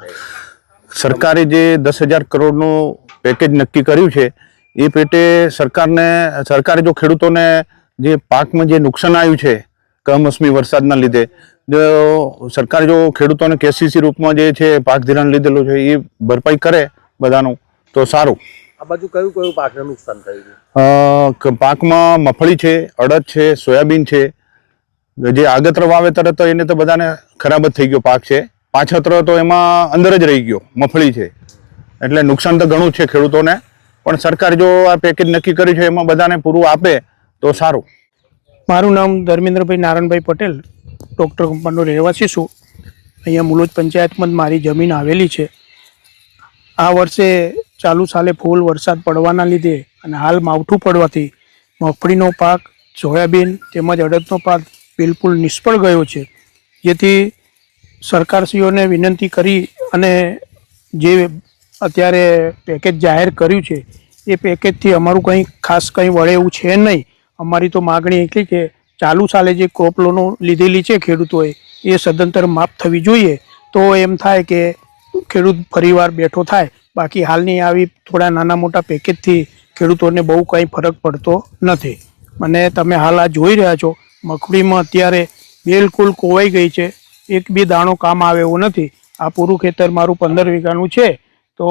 થાય? સરકારે જે 10,000 કરોડનું પેકેજ નક્કી કર્યું છે એ પેટે સરકારે જો ખેડૂતોને જે પાકમાં જે નુકસાન આવ્યું છે કમોસમી વરસાદના લીધે, જો સરકાર જો ખેડૂતોને કેસીસી રૂપમાં જે છે પાક ધિરાણ લીધેલું છે એ ભરપાઈ કરે બધાનું તો સારું. આ બાજુ કયું કયું પાકને નુકસાન થયું છે? પાકમાં મગફળી છે, અડદ છે, સોયાબીન છે. જે આગત્ર વાવેતર હતો એને તો બધાને ખરાબ જ થઈ ગયો પાક છે. પાછત્ર તો એમાં અંદર જ રહી ગયો, મગફળી છે. એટલે નુકસાન તો ઘણું છે ખેડૂતોને, પણ સરકાર જો આ પેકેજ નક્કી કર્યું છે એમાં બધાને પૂરું આપે તો સારું. મારું નામ ધર્મેન્દ્રભાઈ નારાયણભાઈ પટેલ, ડૉક્ટર કંપાઉન્ડનો રહેવાસી છું. અહીંયા મુલોજ પંચાયતમાં જ મારી જમીન આવેલી છે. આ વર્ષે ચાલુ સાલે ફૂલ વરસાદ પડવાના લીધે અને હાલ માવઠું પડવાથી મગફળીનો પાક, સોયાબીન તેમજ અડદનો પાક બિલકુલ નિષ્ફળ ગયો છે. જેથી સરકારશ્રીઓને વિનંતી કરી અને જે અત્યારે પેકેજ જાહેર કર્યું છે એ પેકેજથી અમારું કંઈ ખાસ કંઈ વળે એવું છે નહીં. અમારી તો માગણી એટલી કે ચાલુ સાલે જે ક્રોપ લોનો લીધેલી છે ખેડૂતોએ એ સદંતર માફ થવી જોઈએ, તો એમ થાય કે ખેડૂત ફરીવાર બેઠો થાય. બાકી હાલની આવી થોડા નાના મોટા પેકેજથી ખેડૂતોને બહુ કંઈ ફરક પડતો નથી. અને તમે હાલ આ જોઈ રહ્યા છો, મગફળીમાં અત્યારે બિલકુલ કોવાઈ ગઈ છે, એક બી દાણો કામ આવે એવું નથી. આ પૂરું ખેતર મારું 15 વીઘાનું છે, તો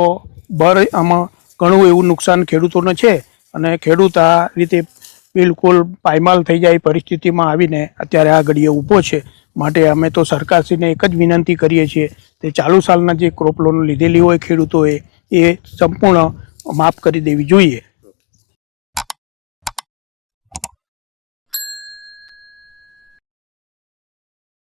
આમાં ઘણું એવું નુકસાન ખેડૂતોને છે. અને ખેડૂત આ રીતે બિલકુલ પાયમાલ થઈ જાય પરિસ્થિતિમાં આવીને અત્યારે આ ઘડીએ ઊભો છે. માટે અમે તો સરકારશ્રીને એક જ વિનંતી કરીએ છીએ કે ચાલુ સાલના જે ક્રોપ લોન લીધેલી હોય ખેડૂતોએ એ સંપૂર્ણ માફ કરી દેવી જોઈએ.